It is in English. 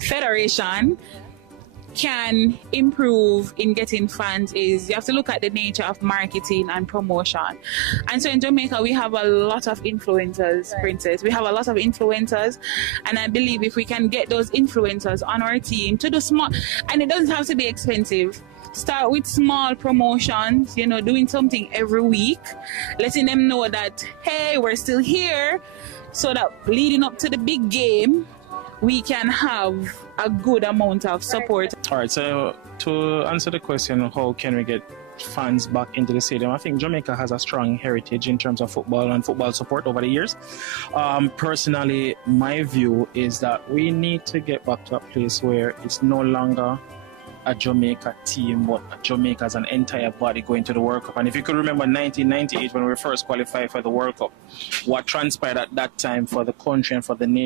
federation can improve in getting fans is you have to look at the nature of marketing and promotion. And so in Jamaica, we have a lot of influencers, Princess. We have a lot of influencers. And I believe if we can get those influencers on our team to do small, and it doesn't have to be expensive. Start with small promotions, you know, doing something every week, letting them know that, hey, we're still here, so that leading up to the big game, we can have a good amount of support. All right, so to answer the question, how can we get fans back into the stadium? I think Jamaica has a strong heritage in terms of football and football support over the years. Personally, my view is that we need to get back to a place where it's no longer a Jamaica team, but Jamaica as an entire body going to the World Cup. And if you could remember 1998 when we first qualified for the World Cup, what transpired at that time for the country and for the nation